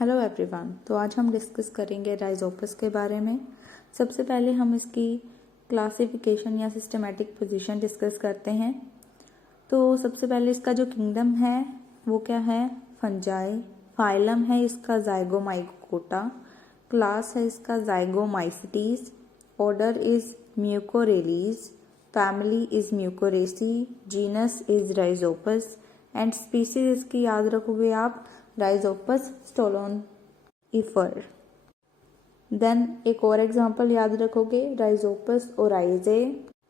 Hello everyone. तो आज हम डिस्कस करेंगे राइजोपस के बारे में। सबसे पहले हम इसकी क्लासिफिकेशन या सिस्टमेटिक पोजीशन डिस्कस करते हैं। तो सबसे पहले इसका जो किंगडम है वो क्या है, फंजाई। फाइलम है इसका जाइगोमाइकोटा। क्लास है इसका zygomycetes. Order is mucorales. Family is mucoraceae. Genus is rhizopus and species इसकी याद रखोगे आप, राइजोपस स्टोलोनिफर। देन एक और एग्जांपल याद रखोगे, राइजोपस ओराइजे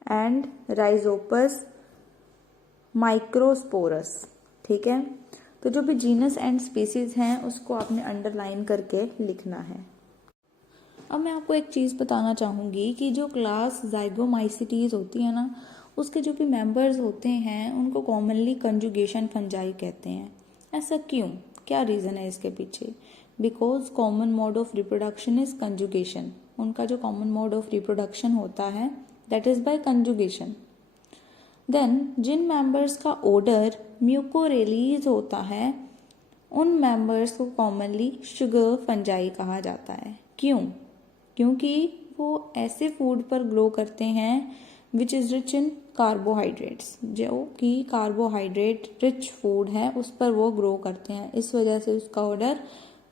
एंड राइजोपस माइक्रोस्पोरस। ठीक है, तो जो भी जीनस एंड स्पीसीज हैं उसको आपने अंडरलाइन करके लिखना है। अब मैं आपको एक चीज बताना चाहूंगी कि जो क्लास जाइगोमाइसिटीज होती है ना, उसके जो भी मेंबर्स होते हैं उनको कॉमनली कंजुगेशन फंजाई कहते हैं। ऐसा क्यों, क्या रीजन है इसके पीछे? Because common mode of reproduction is conjugation. उनका जो कॉमन मोड ऑफ रिप्रोडक्शन होता है that is by conjugation. Then जिन मेंबर्स का ऑर्डर म्यूकोरेलीज होता है उन मेंबर्स को कॉमनली शुगर फंजाई कहा जाता है। क्यों? क्योंकि वो ऐसे फूड पर ग्रो करते हैं which is rich in carbohydrates, जो कि कार्बोहाइड्रेट रिच फूड है उस पर वो ग्रो करते हैं, इस वजह से उसका ऑर्डर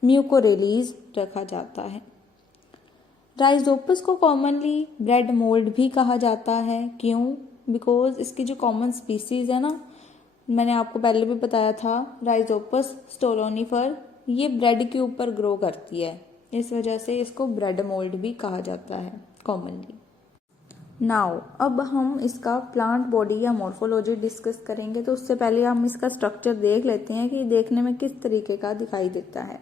म्यूकोरेलीज रखा जाता है। राइजोपस को कॉमनली ब्रेड मोल्ड भी कहा जाता है। क्यों? बिकॉज इसकी जो कॉमन स्पीसीज है ना, मैंने आपको पहले भी बताया था, राइजोपस स्टोलोनिफर, ये ब्रेड के ऊपर ग्रो करती है, इस वजह से इसको ब्रेड मोल्ड भी कहा जाता है कॉमनली। नाउ अब हम इसका प्लांट बॉडी या मॉर्फोलॉजी डिस्कस करेंगे। तो उससे पहले हम इसका स्ट्रक्चर देख लेते हैं कि देखने में किस तरीके का दिखाई देता है।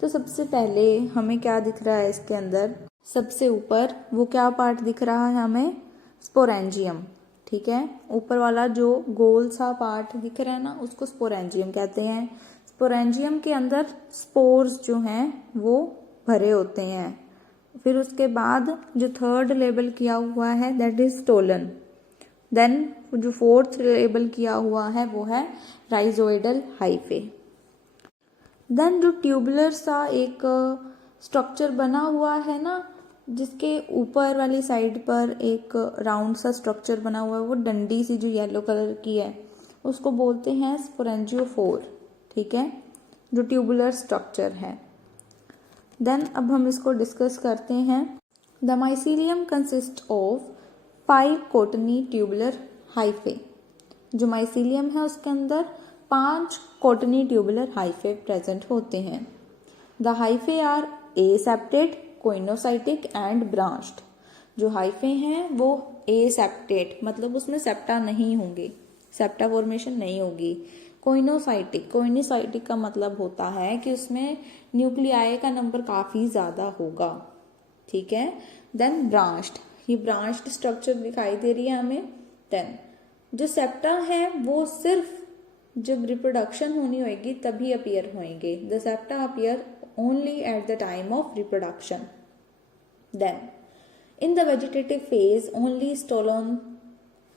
तो सबसे पहले हमें क्या दिख रहा है इसके अंदर, सबसे ऊपर वो क्या पार्ट दिख रहा है हमें, स्पोरेंजियम। ठीक है, ऊपर वाला जो गोल सा पार्ट दिख रहा है ना उसको स्पोरेंजियम कहते हैं। स्पोरेंजियम के अंदर स्पोर्स जो हैं वो भरे होते हैं। फिर उसके बाद जो थर्ड लेबल किया हुआ है दैट इज स्टोलन। देन जो फोर्थ लेबल किया हुआ है वो है राइजोइडल हाइफे। देन जो ट्यूबुलर सा एक स्ट्रक्चर बना हुआ है ना, जिसके ऊपर वाली साइड पर एक राउंड सा स्ट्रक्चर बना हुआ है, वो डंडी सी जो येलो कलर की है उसको बोलते हैं स्पोरेंजियोफोर। ठीक है, जो ट्यूबुलर स्ट्रक्चर है। देन अब हम इसको डिस्कस करते हैं। The mycelium consist of 5 cottony tubular hyphae. जो माइसीलियम है उसके अंदर 5 कोटनी ट्यूबुलर हाइफे प्रेजेंट होते हैं। The hyphae are aseptate, coenocytic and branched. जो हाइफे हैं वो एसेप्टेड मतलब उसमें सेप्टा नहीं होंगे, सेप्टा फॉर्मेशन नहीं होगी। कोइनोसाइटिक, कोइनोसाइटिक का मतलब होता है कि उसमें न्यूक्लियाई का नंबर काफी ज्यादा होगा। ठीक है, देन ब्रांच्ड, ये ब्रांच्ड स्ट्रक्चर दिखाई दे रही है हमें। देन जो सेप्टा है वो सिर्फ जब रिप्रोडक्शन होनी होगी तभी अपीयर होंगे। The septa appear only at the time of reproduction. Then in the vegetative phase only stoloniferous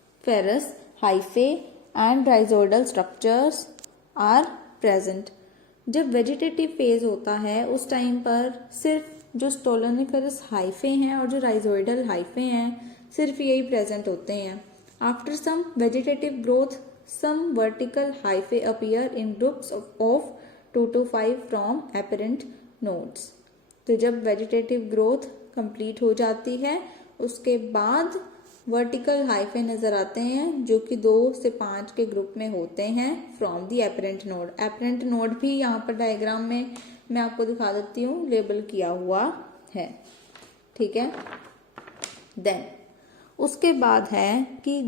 hyphae and rhizoidal structures are present. जब वेजिटेटिव फेज होता है उस टाइम पर सिर्फ जो स्टोलोनिफेरस हाइफे हैं और जो राइजोइडल हाइफे हैं सिर्फ यही प्रेजेंट होते हैं। After some vegetative growth some vertical hyphae appear in groups of 2 to 5 from apparent nodes. तो जब वेजिटेटिव ग्रोथ कंप्लीट हो जाती है उसके बाद वर्टिकल हाइफे नजर आते हैं जो कि 2 से 5 के ग्रुप में होते हैं from the apparent node. Apparent node भी यहाँ पर डायग्राम में मैं आपको दिखा देती हूँ, लेबल किया हुआ है। ठीक है, देन उसके बाद है कि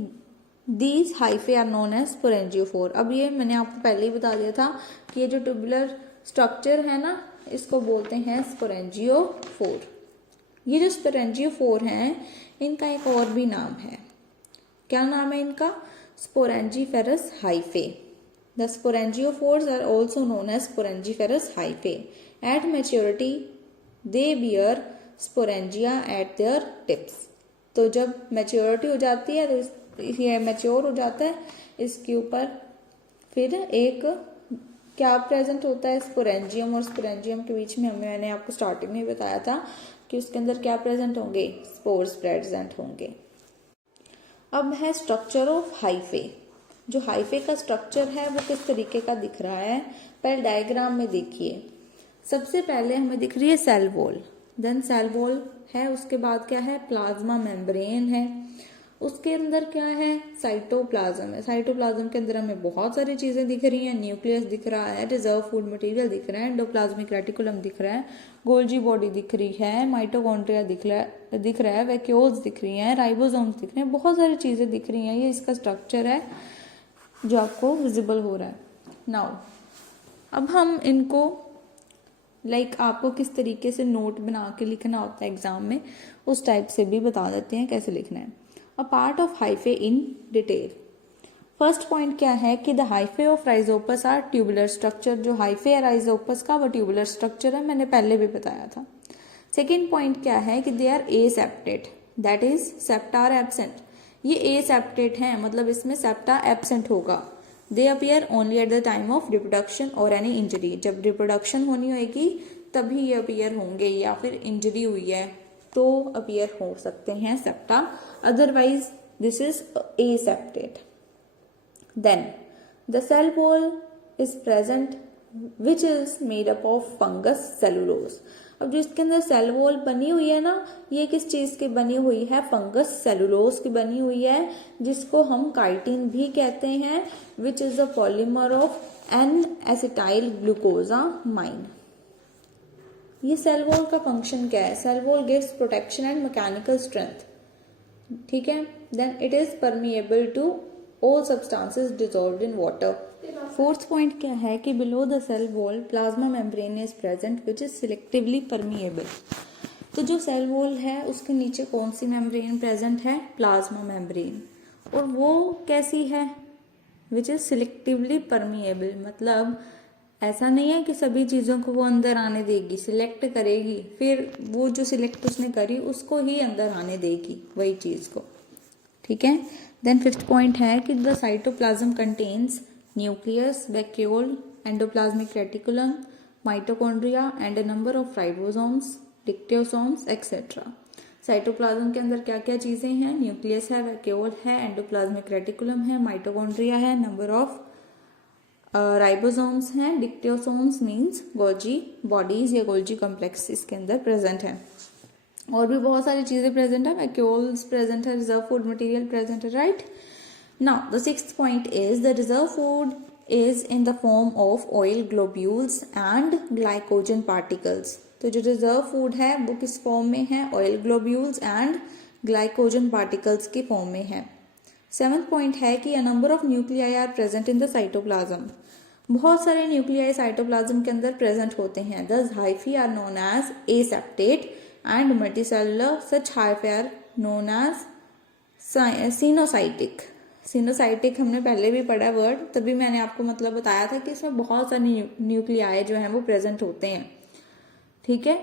these hyphae are known as sporangiophore. अब ये मैंने आपको पहले ही बता दिया था कि ये जो ट्यूबुलर स्ट्रक्चर है ना इसको बोलते हैं स्पोरेंजियोफोर। ये जो स्पोरेंजियोफोर हैं इनका एक और भी नाम है। क्या नाम है इनका? Sporangiferous hyphae. The sporangiophores are also known as sporangiferous hyphae. At maturity they bear sporangia at their tips. तो जब मैच्योरिटी हो जाती है तो ये मैच्योर हो जाता है, इसके ऊपर फिर एक क्या प्रेजेंट होता है? स्पोरेंजियम, और स्पोरेंजियम के बीच में मैंने आपको स्टार्टिंग में बताया था कि उसके अंदर क्या प्रेजेंट होंगे? स्पोर्स प्रेजेंट होंगे। अब है स्ट्रक्चर ऑफ हाइफे। जो हाइफे का स्ट्रक्चर है वो किस तरीके का दिख रहा है? पहले डायग्राम में देखिए। सबसे पहले हमें दिख रही है cell wall, then cell wall है, उसके बाद क्या है? प्लाज्मा मेम्ब्रेन है, उसके अंदर क्या है? साइटोप्लाज्म है। साइटोप्लाज्म के अंदर हमें बहुत सारी चीजें दिख रही हैं। न्यूक्लियस दिख रहा है, रिजर्व फूड मटेरियल दिख रहा है, एंडोप्लाज्मिक रेटिकुलम दिख रहा है, गोल्जी बॉडी दिख रही है, माइटोकॉन्ड्रिया दिख रहा है, वैक्यूल्स दिख रही हैं, राइबोसोम्स दिख रहे हैं, बहुत सारी चीजें दिख रही हैं। ये इसका स्ट्रक्चर है जो आपको विजिबल हो रहा है। नाउ अब हम इनको आपको किस तरीके से नोट बना के लिखना होता है एग्जाम में, उस टाइप से भी बता देते हैं कैसे लिखना है। A part of hyphae in detail. First point क्या है कि the hyphae of Rhizopus are tubular structure. जो हाइफे है राइजोपस का वो ट्यूबुलर स्ट्रक्चर है, मैंने पहले भी बताया था। सेकेंड पॉइंट क्या है कि they are aseptate, that is septa are absent. ये एसेप्टेड हैं, मतलब इसमें सेप्टा एब्सेंट होगा। They appear only at the time of reproduction और एनी इंजरी। जब रिप्रोडक्शन होनी होगी तभी ये अपीयर होंगे, या फिर इंजरी हुई है तो अपीयर हो सकते हैं septa, otherwise this is aseptate. Then the cell wall is present which is made up of fungus cellulose. अब जो इसके अंदर सेल वॉल बनी हुई है ना, ये किस चीज की बनी हुई है? फंगस सेलुलोज की बनी हुई है, जिसको हम काइटिन भी कहते हैं, which is the polymer of N acetyl glucosamine. ये सेल वॉल का फंक्शन क्या है? Cell wall gives protection and mechanical strength, ठीक है। Then it is permeable to all substances dissolved in water. Fourth point क्या है कि below the cell wall plasma membrane is present which is selectively permeable. तो जो cell wall है उसके नीचे कौन सी मेम्ब्रेन प्रेजेंट है? Plasma membrane. और वो कैसी है? विच इज सिलेक्टिवली परमिएबल, मतलब ऐसा नहीं है कि सभी चीजों को वो अंदर आने देगी, सिलेक्ट करेगी, फिर वो जो सिलेक्ट उसने करी उसको ही अंदर आने देगी, वही चीज को, ठीक है। देन फिफ्थ पॉइंट है कि the cytoplasm contains nucleus, vacuole, endoplasmic reticulum, mitochondria and a number of ribosomes, dictyosomes et cetera. Cytoplasm के अंदर क्या क्या चीजें हैं? न्यूक्लियस है, वैक्यूल है, एंडोप्लाज्मिक रेटिकुलम है, माइटोकॉन्ड्रिया है, नंबर ऑफ राइबोसोम्स हैं, डिक्टियोसोम्स मीन्स गोल्जी बॉडीज या गोल्जी कॉम्प्लेक्स इसके अंदर प्रेजेंट है। और भी बहुत सारी चीजें प्रेजेंट है, वैक्यूल्स प्रेजेंट है, रिजर्व फूड मटेरियल प्रेजेंट है, right. Now the sixth point is the reserve food is in the form of oil globules and glycogen particles. तो जो रिजर्व फूड है वो किस फॉर्म में है? Oil globules and glycogen particles की form में है। सेवंथ पॉइंट है कि a number of nuclei are present in the cytoplasm. बहुत सारे न्यूक्लियाई साइटोप्लाज्म के अंदर प्रेजेंट होते हैं। Thus hyphae are known as aseptate and multicellular, such hyphae are known as coenocytic. Coenocytic हमने पहले भी पढ़ा वर्ड, तभी मैंने आपको मतलब बताया था कि इसमें बहुत सारे न्यूक्लियाई जो हैं वो प्रेजेंट होते हैं, ठीक है।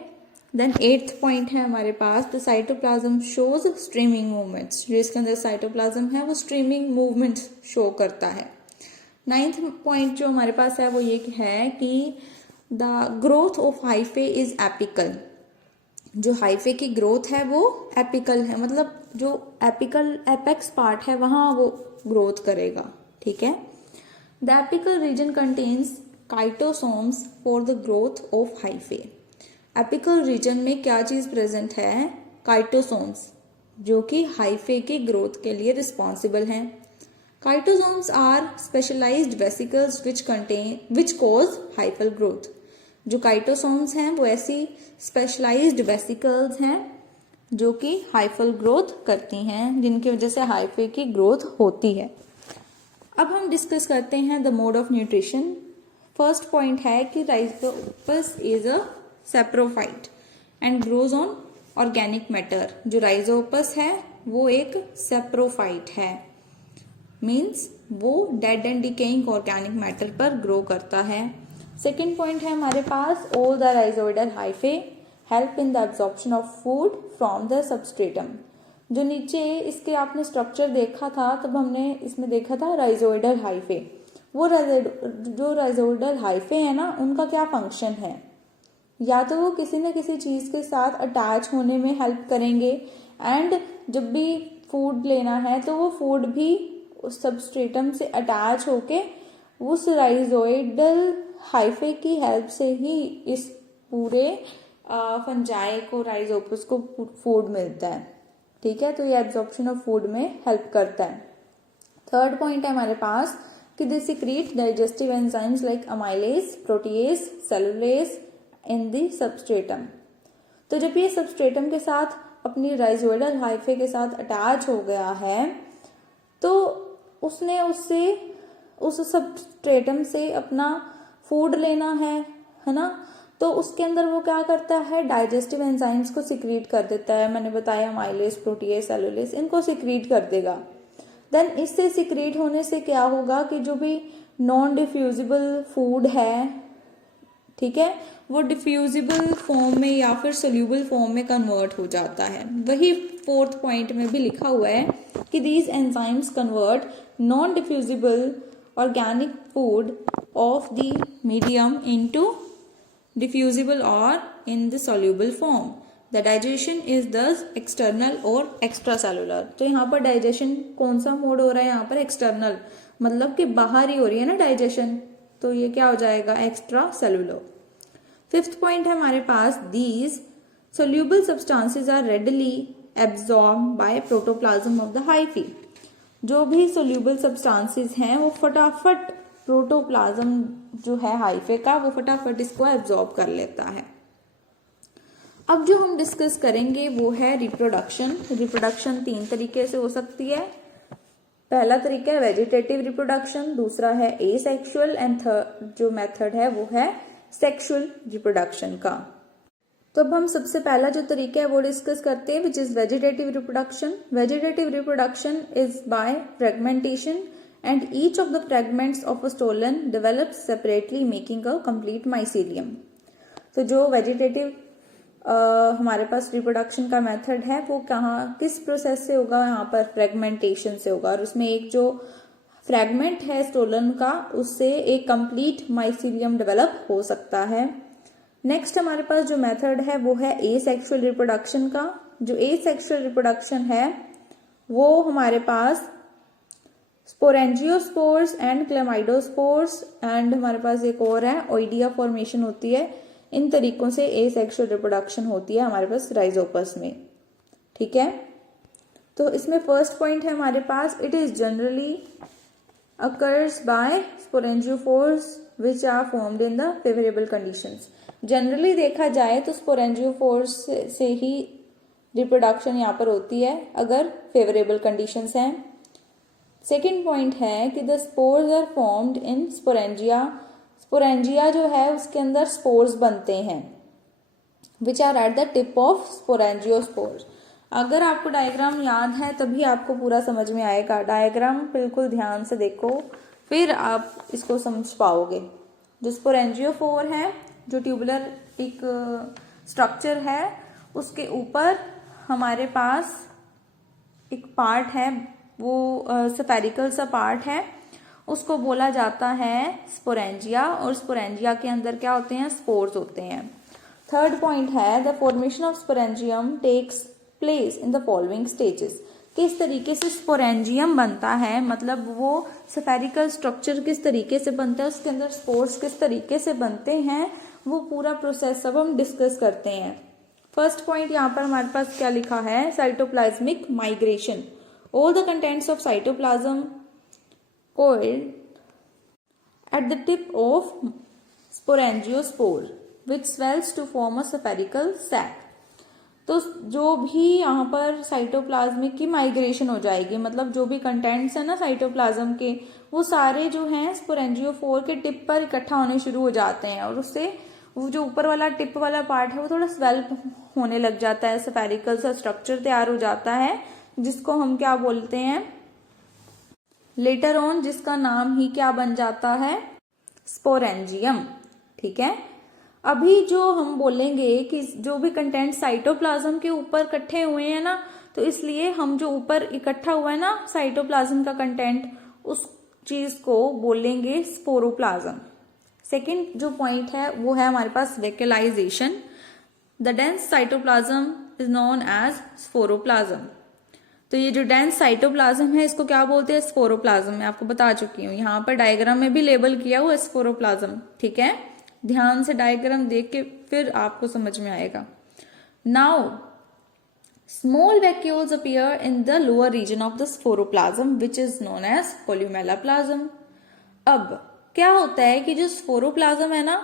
देन एट्थ पॉइंट है हमारे पास the cytoplasm shows streaming movements. जो इसके अंदर साइटोप्लाज्म है वो स्ट्रीमिंग मूवमेंट्स शो करता है। नाइन्थ पॉइंट जो हमारे पास है वो ये है कि the growth of hyphae is apical. जो हाइफे की ग्रोथ है वो एपिकल है, मतलब जो एपिकल एपेक्स पार्ट है वहां वो ग्रोथ करेगा, ठीक है। The apical region contains chitosomes for the growth of hyphae. Apical region में क्या चीज प्रेजेंट है? काइटोसोम्स, जो कि हाइफे की ग्रोथ के लिए रिस्पॉन्सिबल हैं। Chitosomes are specialised vesicles which cause hyphal growth. जो काइटोसोम्स हैं वो ऐसी स्पेशलाइज्ड वेसिकल्स हैं जो कि हाइफल ग्रोथ करती हैं, जिनकी वजह से हाइफे की ग्रोथ होती है। अब हम डिस्कस करते हैं the mode of nutrition. First point है कि rhizopus is a saprophyte and grows on organic matter. जो राइजोपस है वो एक सेप्रोफाइट है, मीन्स वो dead and decaying organic matter पर ग्रो करता है। सेकेंड पॉइंट है हमारे पास all the rhizoidal hyphae help in the absorption of food from the substratum. जो नीचे इसके आपने स्ट्रक्चर देखा था तब हमने इसमें देखा था राइजोइडल हाइफे, वो जो राइजोइडल हाइफे है ना, उनका क्या फंक्शन है, या तो वो किसी न किसी चीज के साथ अटैच होने में हेल्प करेंगे, एंड जब भी फूड लेना है तो वो फूड भी उस सबस्ट्रेटम से अटैच होके उस राइजोइडल हाइफे की हेल्प से ही इस पूरे फंजाई को, राइजोपस को फूड मिलता है। ठीक है, तो ये एब्जॉर्प्शन ऑफ फूड में हेल्प करता है। थर्ड पॉइंट है हमारे पास कि they secrete digestive enzymes like amylase, protease, cellulase in the substratum. तो जब ये सबस्ट्रेटम के साथ अपनी राइजोइडल हाइफे के साथ अटैच हो गया है तो उसने उससे उस सबस्ट्रेटम से अपना फूड लेना है ना, तो उसके अंदर वो क्या करता है, डाइजेस्टिव एंजाइम्स को सिक्रीट कर देता है। मैंने बताया अमाइलेज, प्रोटीएज, सेलुलेज, इनको सिक्रीट कर देगा। देन इससे सिक्रीट होने से क्या होगा कि जो भी नॉन डिफ्यूजिबल फूड है, ठीक है, वो डिफ्यूजिबल फॉर्म में या फिर सोल्यूबल फॉर्म में कन्वर्ट हो जाता है। वही फोर्थ पॉइंट में भी लिखा हुआ है कि these enzymes convert non diffusible organic food of the medium into diffusible or in the soluble form. The digestion is thus external और extracellular। तो यहाँ पर डाइजेशन कौन सा मोड हो रहा है, यहाँ पर एक्सटर्नल, मतलब कि बाहर ही हो रही है ना डाइजेशन, तो ये क्या हो जाएगा, एक्स्ट्रा सेलुलर। फिफ्थ पॉइंट है हमारे पास, these soluble substances are readily absorbed by protoplasm of the hyphae। जो भी सोल्यूबल सब्सटेंसेस हैं वो फटाफट प्रोटोप्लाज्म जो है हाइफे का, वो फटाफट इसको एब्जॉर्ब कर लेता है। अब जो हम डिस्कस करेंगे वो है रिप्रोडक्शन। रिप्रोडक्शन 3 तरीके से हो सकती है। पहला तरीका है वेजिटेटिव रिप्रोडक्शन, दूसरा है एसेक्सुअल, एंड थर्ड जो मेथड है वो है सेक्सुअल रिप्रोडक्शन का। तो अब हम सबसे पहला जो तरीका है वो डिस्कस करते हैं, which is vegetative reproduction. Vegetative reproduction is by fragmentation and each of the fragments of a stolon develops separately making a complete mycelium। तो जो वेजिटेटिव हमारे पास रिप्रोडक्शन का मेथड है वो किस प्रोसेस से होगा, यहाँ पर फ्रेगमेंटेशन से होगा, और उसमें एक जो फ्रैगमेंट है स्टोलन का उससे एक कंप्लीट माइसीलियम डेवलप हो सकता है। नेक्स्ट हमारे पास जो मेथड है वो है एसेक्सुअल रिप्रोडक्शन का। जो एसेक्सुअल रिप्रोडक्शन है वो हमारे पास स्पोरेंजियोस्पोर्स एंड क्लेमाइडोस्पोर्स एंड हमारे पास एक और है ओइडिया फॉर्मेशन होती है। इन तरीकों से एसेक्सुअल रिप्रोडक्शन होती है हमारे पास राइजोपस में। ठीक है, तो इसमें फर्स्ट पॉइंट है हमारे पास, it is generally occurs by sporangiophores which are formed in the favourable conditions. Generally देखा जाए तो स्पोरेंजियोफोर्स से ही रिप्रोडक्शन यहाँ पर होती है अगर फेवरेबल कंडीशंस हैं। सेकेंड पॉइंट है कि the spores are formed in sporangia. Sporangia जो है उसके अंदर स्पोर्स बनते हैं which are at the tip of sporangiospores. अगर आपको डायग्राम याद है तभी आपको पूरा समझ में आएगा। डायग्राम बिल्कुल ध्यान से देखो फिर आप इसको समझ पाओगे। जो स्पोरेंजियोफोर है, जो ट्यूबुलर एक स्ट्रक्चर है, उसके ऊपर हमारे पास एक पार्ट है, वो स्फेरिकल सा पार्ट है, उसको बोला जाता है स्पोरेंजिया, और स्पोरेंजिया के अंदर क्या होते हैं, स्पोर्स होते हैं। थर्ड पॉइंट है the formation of sporangium takes place in the following stages. किस तरीके से स्पोरेंजियम बनता है, मतलब वो स्फेरिकल स्ट्रक्चर किस तरीके से बनता है, उसके अंदर स्पोर्स किस तरीके से बनते हैं, वो पूरा प्रोसेस सब हम डिस्कस करते हैं। फर्स्ट पॉइंट यहाँ पर हमारे पास क्या लिखा है, cytoplasmic migration. All the contents of cytoplasm coiled at the tip of sporangiospore which swells to form a spherical sac। तो जो भी यहाँ पर साइटोप्लाज्मिक की माइग्रेशन हो जाएगी, मतलब जो भी कंटेंट्स है ना साइटोप्लाज्म के, वो सारे जो हैं स्पोरेंजियोफोर के टिप पर इकट्ठा होने शुरू हो जाते हैं, और उससे वो जो ऊपर वाला टिप वाला पार्ट है वो थोड़ा स्वेल होने लग जाता है, स्फेरिकल सा स्ट्रक्चर तैयार हो जाता है, जिसको हम क्या बोलते हैं लेटर ऑन, जिसका नाम ही क्या बन जाता है, स्पोरेंजियम। ठीक है, अभी जो हम बोलेंगे कि जो भी कंटेंट साइटोप्लाज्म के ऊपर इकट्ठे हुए हैं ना, तो इसलिए हम जो ऊपर इकट्ठा हुआ है ना साइटोप्लाज्म का कंटेंट, चीज को बोलेंगे स्पोरोप्लाज्म। सेकंड जो पॉइंट है वो है हमारे पास vacuolisation. The dense cytoplasm is known as sporoplasm. तो ये जो डेंस साइटोप्लाज्म है इसको क्या बोलते हैं? स्पोरोप्लाज्म। मैं आपको बता चुकी हूँ, यहाँ पर डायग्राम में भी लेबल किया हुआ है स्पोरोप्लाज्म। ठीक है, ध्यान से डायग्राम देख के फिर आपको समझ में आएगा। Now small vacuoles appear in the lower region of the sporoplasm which is known as columellaplasm। अब क्या होता है कि जो स्पोरोप्लाज्म है ना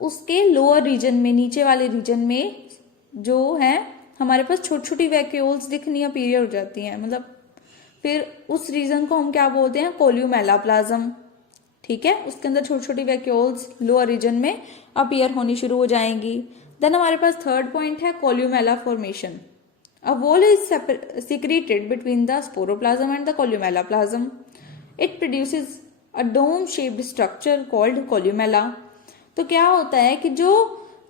उसके लोअर रीजन में, नीचे वाले रीजन में जो है हमारे पास छोटी छोटी वैक्यूल्स दिखनी अपीयर हो जाती हैं, मतलब फिर उस रीजन को हम क्या बोलते हैं? कोल्यूमेलाप्लाज्म। ठीक है, उसके अंदर छोटी छोटी वैक्यूल्स लोअर रीजन में अपीयर होनी शुरू हो जाएंगी। देन हमारे पास थर्ड पॉइंट है कोल्यूमेला formation. A wall is secreted between the sporoplasm and the columellaplasm. It produces a dome-shaped structure called columella। तो क्या होता है कि जो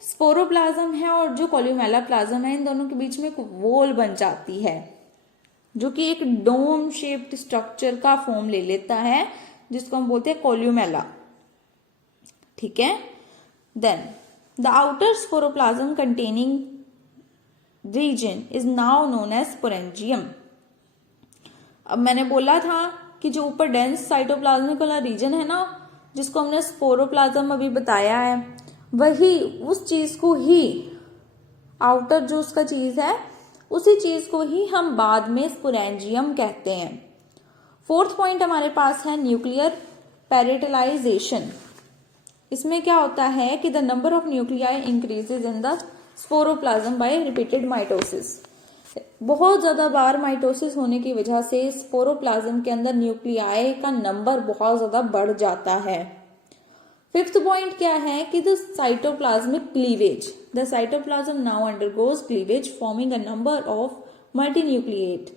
स्पोरोप्लाज्म है और जो कोल्यूमेलाप्लाज्म है इन दोनों के बीच में एक वॉल बन जाती है जो कि एक डोम शेप्ड स्ट्रक्चर का फॉर्म ले लेता है जिसको हम बोलते हैं कोल्यूमेला। ठीक है, then the outer sporoplasm containing region is now known as sporangium। अब मैंने बोला था कि जो ऊपर डेंस साइटोप्लाज्मिक वाला रीजन है ना जिसको हमने स्पोरोप्लाज्म अभी बताया है, वही उस चीज को ही, आउटर जो उसका चीज है उसी चीज को ही हम बाद में स्पोरेंजियम कहते हैं। फोर्थ पॉइंट हमारे पास है न्यूक्लियर पैरेटलाइजेशन। इसमें क्या होता है कि the number of nuclei increases in the sporoplasm by repeated mitosis. बहुत ज्यादा बार माइटोसिस होने की वजह से स्पोरोप्लाज्म के अंदर न्यूक्लियाई का नंबर बहुत ज्यादा बढ़ जाता है। फिफ्थ पॉइंट क्या है कि the cytoplasmic cleavage. The cytoplasm now undergoes cleavage forming a number of multinucleate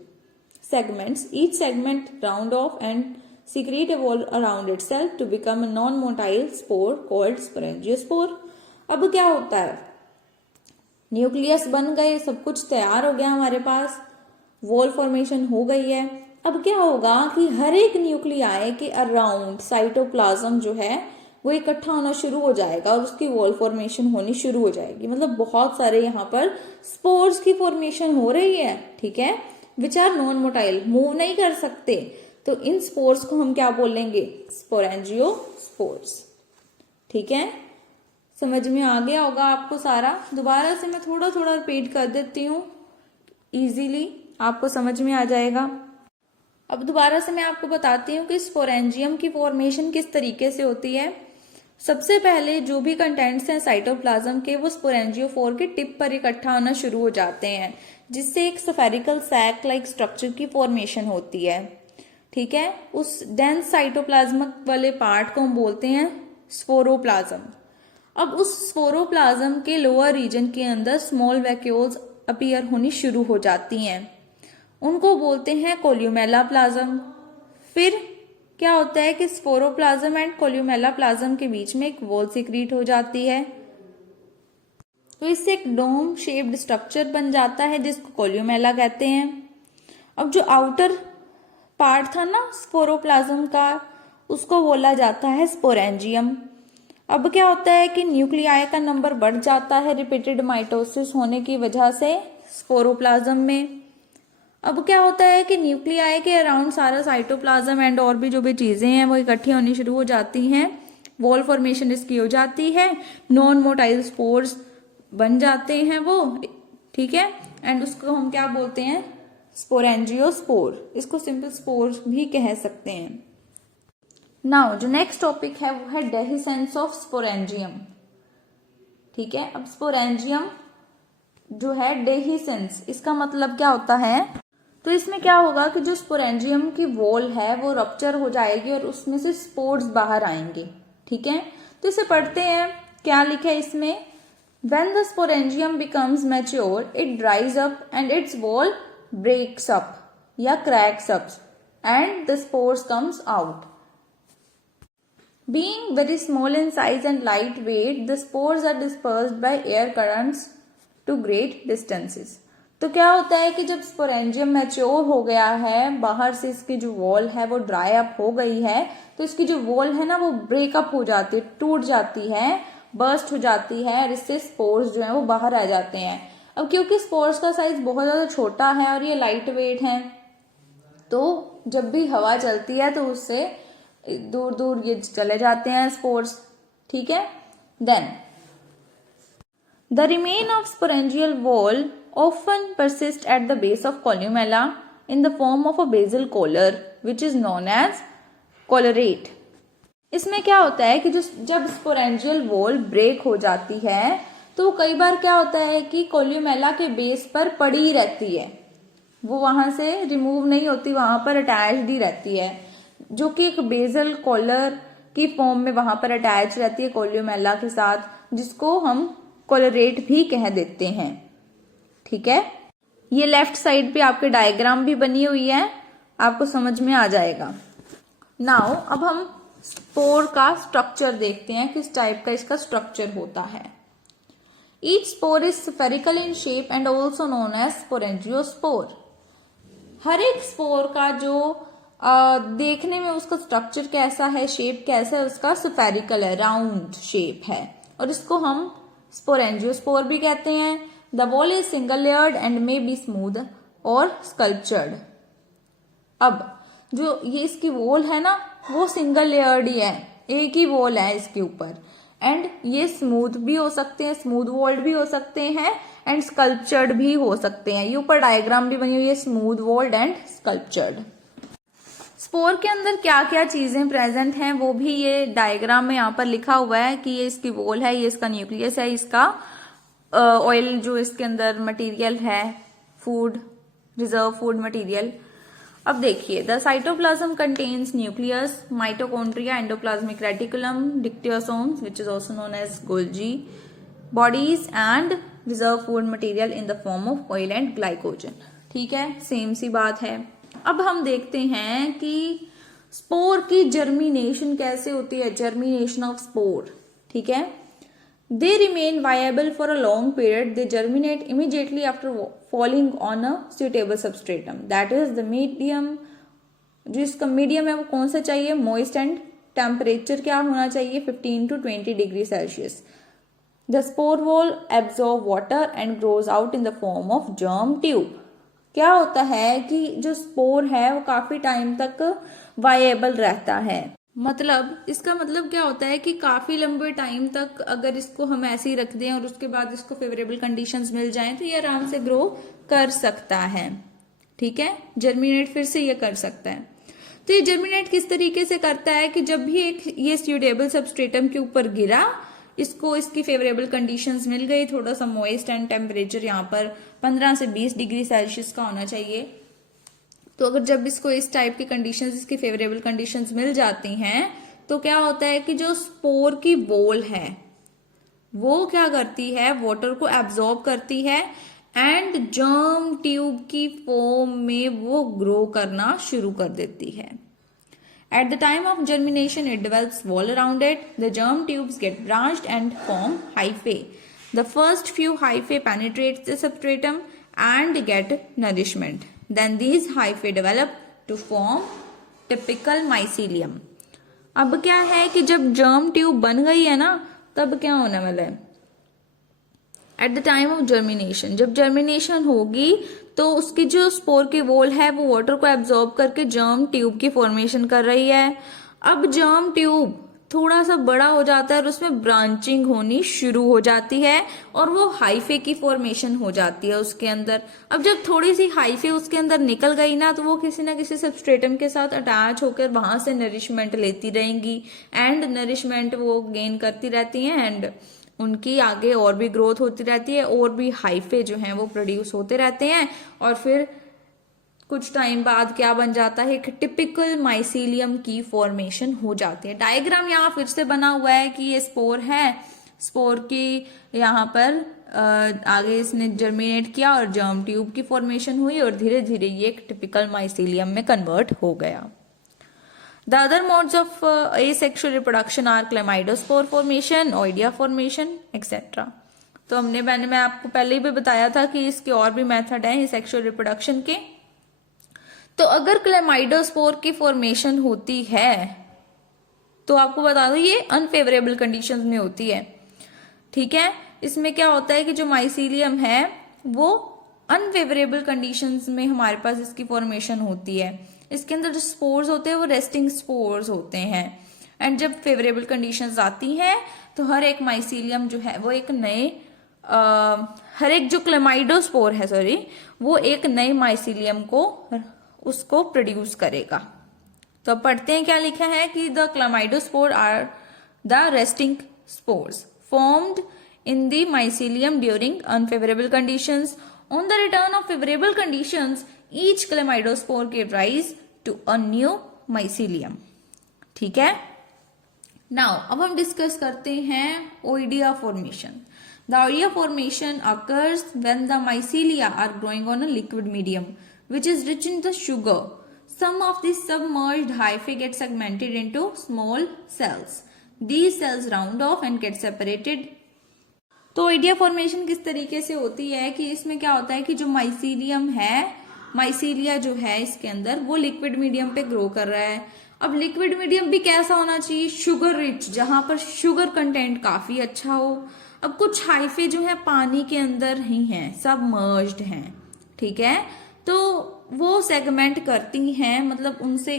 segments। Each segment round off and secrete a wall around itself to become a non-motile spore called sporangiospore। अब क्या होता है, nucleus बन गए, सब कुछ तैयार हो गया हमारे पास, वॉल फॉर्मेशन हो गई है। अब क्या होगा कि हर एक न्यूक्लियाई के अराउंड साइटोप्लाज्म जो है वो इकट्ठा होना शुरू हो जाएगा और उसकी वॉल फॉर्मेशन होनी शुरू हो जाएगी। मतलब बहुत सारे यहाँ पर स्पोर्स की फॉर्मेशन हो रही है। ठीक है, which are non motile, move नहीं कर सकते, तो इन स्पोर्स को हम क्या बोलेंगे? स्पोरेंजियोस्पोर्स। ठीक है, समझ में आ गया होगा आपको सारा। दोबारा से मैं थोड़ा थोड़ा रिपीट कर देती हूँ, इजीली आपको समझ में आ जाएगा। अब दोबारा से मैं आपको बताती हूँ कि स्पोरेंजियम की फॉर्मेशन किस तरीके से होती है। सबसे पहले जो भी कंटेंट्स हैं साइटोप्लाज्म के वो स्पोरेंजियोफोर के टिप पर इकट्ठा होना शुरू हो जाते हैं जिससे एक स्फेरिकल सैक लाइक स्ट्रक्चर की फॉर्मेशन होती है। ठीक है, उस डेंस साइटोप्लाज्मिक वाले पार्ट को हम बोलते हैं स्पोरोप्लाज्म। अब उस स्पोरोप्लाज्म के लोअर रीजन के अंदर स्मॉल वैक्यूल्स अपीयर होनी शुरू हो जाती हैं, उनको बोलते हैं कोल्यूमेलाप्लाज्म। फिर क्या होता है कि स्पोरोप्लाज्म एंड कोल्यूमेलाप्लाज्म के बीच में एक वॉल सीक्रेट हो जाती है, तो इससे एक डोम शेप्ड स्ट्रक्चर बन जाता है जिसको कोल्यूमेला कहते हैं। अब जो आउटर पार्ट था ना स्पोरोप्लाज्म का, उसको बोला जाता है स्पोरेंजियम। अब क्या होता है कि न्यूक्लियाई का नंबर बढ़ जाता है रिपीटेड माइटोसिस होने की वजह से स्पोरोप्लाज्म में। अब क्या होता है कि न्यूक्लियाई के अराउंड सारा साइटोप्लाज्म एंड और भी जो भी चीजें हैं वो इकट्ठी होनी शुरू हो जाती हैं, वॉल फॉर्मेशन इसकी हो जाती है, नॉन मोटाइल स्पोर्स बन जाते हैं वो। ठीक है, एंड उसको हम क्या बोलते हैं? स्पोरेंजियोस्पोर। इसको सिंपल स्पोर भी कह सकते हैं। नाउ जो नेक्स्ट टॉपिक है वो है डेहिसेंस ऑफ स्पोरेंजियम। ठीक है, अब स्पोरेंजियम जो है डेहिसेंस, इसका मतलब क्या होता है? तो इसमें क्या होगा कि जो स्पोरेंजियम की वॉल है वो रप्चर हो जाएगी और उसमें से स्पोर्स बाहर आएंगे। ठीक है, तो इसे पढ़ते हैं, क्या लिखा है इसमें? When the sporangium becomes mature, it dries up and its wall breaks up या cracks up and the spores comes out. Being very small in size and lightweight, the spores are dispersed by air currents to great distances. तो क्या होता है कि जब sporangium mature हो गया है, बाहर से इसकी जो वॉल है वो ड्राई अप हो गई है, तो इसकी जो वॉल है ना वो ब्रेकअप हो जाती है, टूट जाती है, बर्स्ट हो जाती है और इससे स्पोर्स जो है वो बाहर आ जाते हैं। अब क्योंकि स्पोर्स का साइज बहुत ज्यादा छोटा है और ये लाइट वेट है, तो जब भी हवा चलती है तो उससे दूर दूर ये चले जाते हैं स्पोर्स। ठीक है, then the remain of sporangial wall often persist at the base of columella in the form of a basal collar which is known as collarate। इसमें क्या होता है कि जब स्पोरेंजियल वॉल ब्रेक हो जाती है तो कई बार क्या होता है कि कोल्यूमेला के बेस पर पड़ी रहती है, वो वहां से रिमूव नहीं होती, वहां पर अटैच्ड ही रहती है, जो कि एक बेसल कॉलर की फॉर्म में वहां पर अटैच रहती है कोल्यूमेला के साथ, जिसको हम कोलरेट भी कह देते हैं। ठीक है, ये लेफ्ट साइड पे आपके डायग्राम भी बनी हुई है, आपको समझ में आ जाएगा। नाउ अब हम स्पोर का स्ट्रक्चर देखते हैं, किस टाइप का इसका स्ट्रक्चर होता है। Each spore is spherical in shape and also known as sporangiospore. हर एक स्पोर का जो देखने में उसका स्ट्रक्चर कैसा है, शेप कैसा है, उसका स्फेरिकल है, राउंड शेप है, और इसको हम स्पोरेंजियोस्पोर भी कहते हैं। The wall is single layered and may be smooth और sculptured। अब जो ये इसकी वॉल है ना वो सिंगल लेयर्ड ही है, एक ही वॉल है इसके ऊपर, एंड ये स्मूथ भी हो सकते हैं, स्मूथ वॉल्ड भी हो सकते हैं एंड स्कल्पचर्ड भी हो सकते हैं। ये ऊपर डायग्राम भी बनी हुई है, smooth walled and sculptured. Spore के अंदर क्या क्या चीजें प्रेजेंट हैं वो भी ये डायग्राम में यहाँ पर लिखा हुआ है कि ये इसकी वॉल है, ये इसका न्यूक्लियस है, इसका ऑयल जो इसके अंदर मटेरियल है, फूड, रिजर्व फूड मटेरियल। अब देखिए, the cytoplasm contains nucleus, mitochondria, endoplasmic reticulum, dictyosomes which is also known as Golgi bodies and reserve food material in the form of oil and glycogen. ठीक है, same सी बात है। अब हम देखते हैं कि स्पोर की जर्मिनेशन कैसे होती है, जर्मिनेशन ऑफ स्पोर। ठीक है, they remain viable for a long period, they germinate immediately after falling on a suitable substratum, that is the medium। जो इसका मीडियम है वो कौन सा चाहिए, मोइस्ट, एंड टेम्परेचर क्या होना चाहिए, 15 to 20 degree Celsius. The spore wall absorb water and grows out in the form of germ tube. क्या होता है कि जो स्पोर है वो काफी टाइम तक वायेबल रहता है, मतलब इसका मतलब क्या होता है कि काफी लंबे टाइम तक अगर इसको हम ऐसे ही रख दें और उसके बाद इसको फेवरेबल कंडीशंस मिल जाएं तो ये आराम से ग्रो कर सकता है। ठीक है, जर्मिनेट फिर से ये कर सकता है। तो ये जर्मिनेट किस तरीके से करता है कि जब भी एक ये सूटेबल सबस्ट्रेटम के ऊपर गिरा, इसको इसकी फेवरेबल कंडीशंस मिल गई, थोड़ा सा मॉइस्ट एंड टेम्परेचर यहाँ पर 15 से 20 डिग्री सेल्सियस का होना चाहिए। तो अगर जब इसको इस टाइप की कंडीशंस, इसकी फेवरेबल कंडीशंस मिल जाती हैं तो क्या होता है कि जो स्पोर की वॉल है वो क्या करती है, वाटर को एब्जॉर्ब करती है एंड जर्म ट्यूब की फॉर्म में वो ग्रो करना शुरू कर देती है। At the time of germination, it develops wall around it. The germ tubes get branched and form hyphae. The first few hyphae penetrates the substratum and get nourishment. Then these hyphae develop to form typical mycelium. अब क्या है कि जब germ tube बन गई है ना, तब क्या होने वाला है, eight the time of germination, जब जर्मिनेशन होगी तो उसकी जो स्पोर की वॉल है वो वाटर को एब्जॉर्ब करके जर्म ट्यूब की फॉर्मेशन कर रही है। अब जर्म ट्यूब थोड़ा सा बड़ा हो जाता है और उसमें ब्रांचिंग होनी शुरू हो जाती है और वो हाइफे की फॉर्मेशन हो जाती है उसके अंदर। अब जब थोड़ी सी हाइफे उसके अंदर निकल गई ना, तो वो किसी ना किसी सबस्ट्रेटम के साथ अटैच होकर वहां से नरिशमेंट लेती रहेंगी एंड नरिशमेंट वो गेन करती रहती हैं एंड उनकी आगे और भी ग्रोथ होती रहती है और भी हाइफे जो हैं वो प्रोड्यूस होते रहते हैं और फिर कुछ टाइम बाद क्या बन जाता है, एक टिपिकल माइसीलियम की फॉर्मेशन हो जाती है। डायग्राम यहाँ फिर से बना हुआ है कि ये स्पोर है, स्पोर की यहाँ पर आगे इसने जर्मिनेट किया और जर्म ट्यूब की फॉर्मेशन हुई और धीरे धीरे ये एक टिपिकल माइसीलियम में कन्वर्ट हो गया। The other modes of asexual reproduction are chlamydospore formation, oidia formation, etc. तो मैंने आपको पहले ही भी बताया था कि इसके और भी मेथड हैं सेक्सुअल रिप्रोडक्शन के। तो अगर क्लेमाइडोस्पोर की फॉर्मेशन होती है तो आपको बता दो ये अनफेवरेबल कंडीशंस में होती है, ठीक है। इसमें क्या होता है कि जो माइसीलियम है वो अनफेवरेबल कंडीशंस में हमारे पास इसकी फॉर्मेशन होती है। इसके अंदर जो स्पोर्स होते हैं वो रेस्टिंग स्पोर्स होते हैं, एंड जब फेवरेबल कंडीशंस आती हैं तो हर एक माइसीलियम जो है वो एक नए हर एक जो क्लेमाइडोस्पोर है सॉरी वो एक नए माइसीलियम को उसको प्रोड्यूस करेगा। तो अब पढ़ते हैं क्या लिखा है कि the chlamydospore are the resting spores formed in the mycelium during unfavorable conditions. On the return of favorable conditions, each chlamydospore gave rise to a new mycelium. ठीक है। Now, अब हम डिस्कस करते हैं oidia formation. The oidea formation occurs when the mycelia are growing on a liquid medium, which is rich in the sugar. Some of the submerged hyphae get segmented into small cells. These cells round off and get separated. तो oidia formation किस तरीके से होती है कि इसमें क्या होता है कि जो माइसीलियम है, माइसीलिया जो है इसके अंदर वो लिक्विड मीडियम पे ग्रो कर रहा है। अब लिक्विड मीडियम भी कैसा होना चाहिए, शुगर रिच, जहां पर शुगर कंटेंट काफी अच्छा हो। अब कुछ हाइफे जो है पानी के अंदर ही हैं, सब मर्ज्ड हैं, ठीक है। तो वो सेगमेंट करती हैं, मतलब उनसे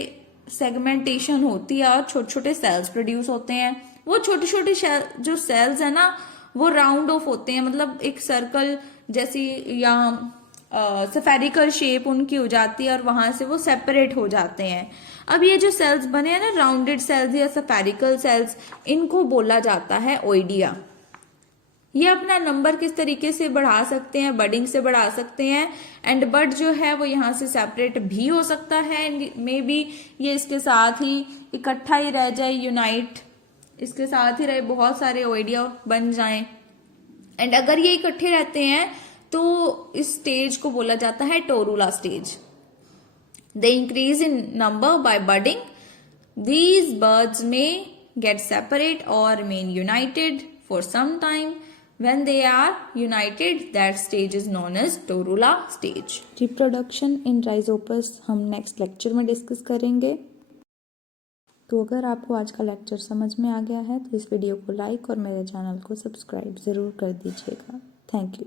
सेगमेंटेशन होती है और छोटे छोटे सेल्स प्रोड्यूस होते हैं। वो छोटे छोटे जो सेल्स है ना वो राउंड ऑफ होते हैं, मतलब एक सर्कल जैसी या स्फेरिकल शेप उनकी हो जाती है और वहां से वो सेपरेट हो जाते हैं। अब ये जो सेल्स बने हैं ना राउंडेड सेल्स या स्फेरिकल सेल्स, इनको बोला जाता है ओइडिया। ये अपना नंबर किस तरीके से बढ़ा सकते हैं, बडिंग से बढ़ा सकते हैं, एंड बड जो है वो यहाँ से सेपरेट भी हो सकता है, मे बी ये इसके साथ ही इकट्ठा ही रह जाए, यूनाइट इसके साथ ही रहे, बहुत सारे ओइडिया बन जाएं। एंड अगर ये इकट्ठे रहते हैं तो इस स्टेज को बोला जाता है torula stage. They increase in number by budding. These buds may get separate or remain united for some time. When they are united, that stage is known as torula stage. Reproduction in Rhizopus हम next lecture में discuss करेंगे। तो अगर आपको आज का lecture समझ में आ गया है तो इस वीडियो को लाइक और मेरे चैनल को सब्सक्राइब ज़रूर कर दीजिएगा। Thank you.